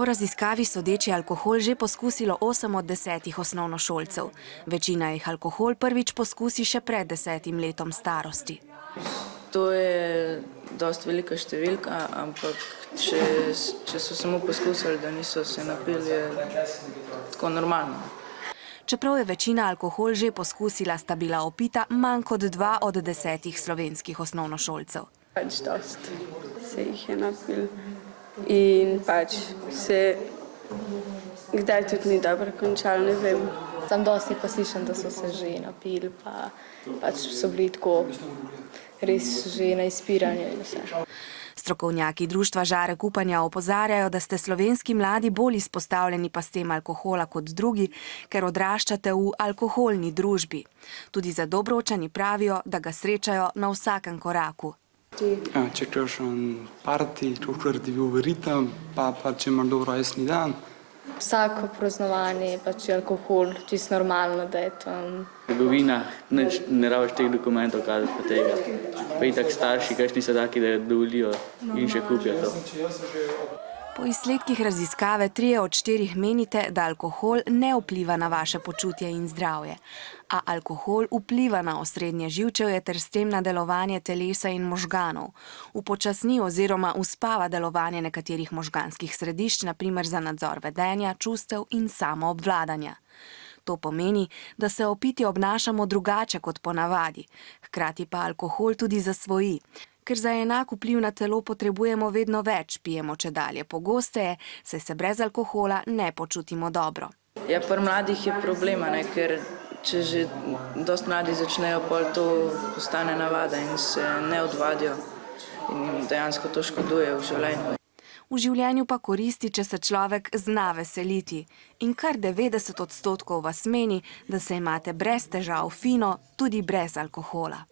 Po raziskavi sodeč je alkohol že poskusilo 8 od 10 osnovnošolcev. Večina jih alkohol prvič poskusi še pred 10 letom starosti. To je dosti velika številka, ampak če so samo poskusili, da niso se napili, je tako normalno. Čeprav je večina alkohol že poskusila, sta bila opita manj kot 2 od 10 slovenskih osnovnošolcev. Pač dosti se jih je napil in pač se kdaj tudi ni dobro končalo, ne vem. Sam dosti pa slišam, da so se že napili, pa pač so bili tako res že na izpiranju in vse. Strokovnjaki društva Žarek upanja opozarjajo, da ste slovenski mladi bolj izpostavljeni pastem alkohola kot drugi, ker odraščate v alkoholni družbi. Tudi Zadobrovčani pravijo, da ga srečajo na vsakem koraku. Če greš na parti, če včerati bil v ritem, pa če imaš dobro rojstni dan. Vsako praznovanje pač je alkohol, čisto normalno, da je tam. V trgovinah ne rabiš teh dokumentov kazati pa tega. Pa itak starši, kakšni so taki, da dovolijo in še kupijo to. Po izsledkih raziskave 3 od 4 menite, da alkohol ne vpliva na vaše počutje in zdravje. A alkohol vpliva na osrednje živčevje ter s tem na delovanje telesa in možganov. Upočasni oziroma uspava delovanje nekaterih možganskih središč, na primer za nadzor vedenja, čustev in samoobvladanja. To pomeni, da se opiti obnašamo drugače kot ponavadi. Hkrati pa alkohol tudi zasvoji. Ker za enak vpliv na telo potrebujemo vedno več, pijemo čedalje pogosteje, saj se brez alkohola ne počutimo dobro. Ja, pri mladih je problema, ker če že dosti mladi začnejo, pol to postane navada in se ne odvadijo in jim dejansko to škoduje v življenju. V življenju pa koristi, če se človek zna veseliti. In kar 90% vas meni, da se imate brez težav fino, tudi brez alkohola.